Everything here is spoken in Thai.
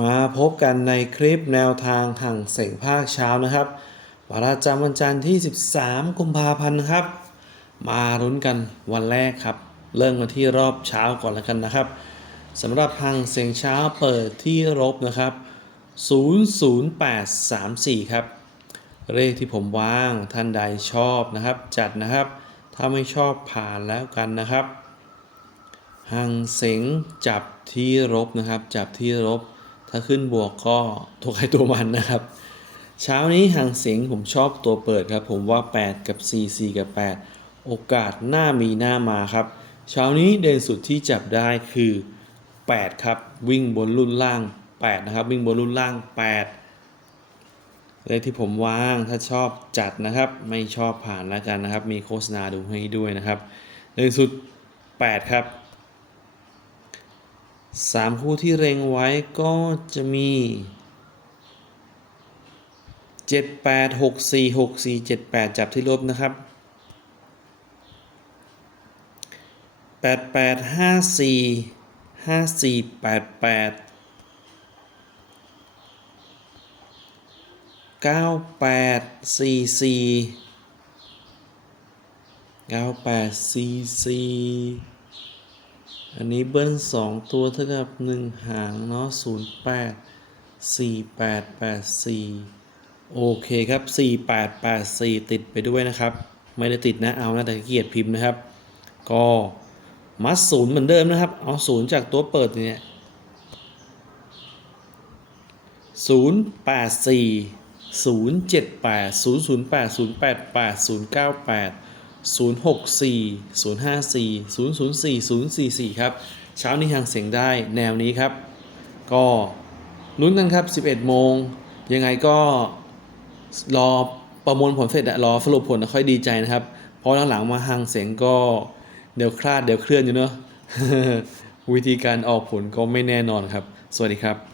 มาพบกันในคลิปแนวทางห่างเสงภาคเช้านะครับประจำวันจันทร์ที่ 13 กุมภาพันธ์ครับ มารุ้นกันวันแรกครับ เริ่มกันที่รอบเช้าก่อนแล้วกันนะครับสำหรับทางเสียงเช้าเปิดที่รบนะครับ 00834 ครับ เลขที่ผมวางท่านใดชอบนะครับ จัดนะครับ ถ้าไม่ชอบผ่านแล้วกันนะครับห่างเสียงจับที่รบนะครับ จับที่รบ ถ้าขึ้นบวกก็ตัวใครตัวมันนะครับ เช้านี้หางเสียงผมชอบตัวเปิดครับ ผมว่า 8 กับ 4 4 กับ 8 โอกาสหน้ามีหน้ามาครับ เช้านี้เด่นสุดที่จับได้คือ 8 ครับ วิ่งบนรุ่นล่าง 8 นะครับ วิ่งบนรุ่นล่าง 8 เลขที่ผมวางถ้าชอบจัดนะครับ ไม่ชอบผ่านแล้วกันนะครับ มีโฆษณาดูให้ด้วยนะครับเด่นสุด 8 ครับ สามคู่ที่เร็งไว้ก็จะมีเจ็ดแปดหกสี่หกสี่เจ็ดแปดจับที่ลบนะครับแปดแปดห้าสี่ห้าสี่แปดแปดเก้าแปดสี่สี่เก้าแปดสี่สี่ อันนี้เบิ้ลสองตัวเท่ากับหนึ่งหางเนาะศูนย์แปดสี่แปดแปดสี่โอเคครับสี่แปดแปดสี่ติดไปด้วยนะครับ ไม่ได้ติดนะเอานะแต่เกียจพิมพ์นะครับ ก็มัดศูนย์เหมือนเดิมนะครับ เอาศูนย์จากตัวเปิดเนี่ยศูนย์แปดสี่ศูนย์เจ็ดแปดศูนย์ศูนย์แปดศูนย์แปดแปดศูนย์เก้าแปด 064 054 004 044 ครับ เช้านี้ทางเสียงได้แนวนี้ครับ ก็ลุ้นกันครับ 11 โมง ยังไงก็รอประมวลผลเสร็จรอสรุปผลแล้วค่อยดีใจนะครับ เพราะหลังๆมาหางเสียงก็เดี๋ยวคลาดเดี๋ยวเคลื่อนอยู่เนอะวิธีการออกผลก็ไม่แน่นอนครับ สวัสดีครับ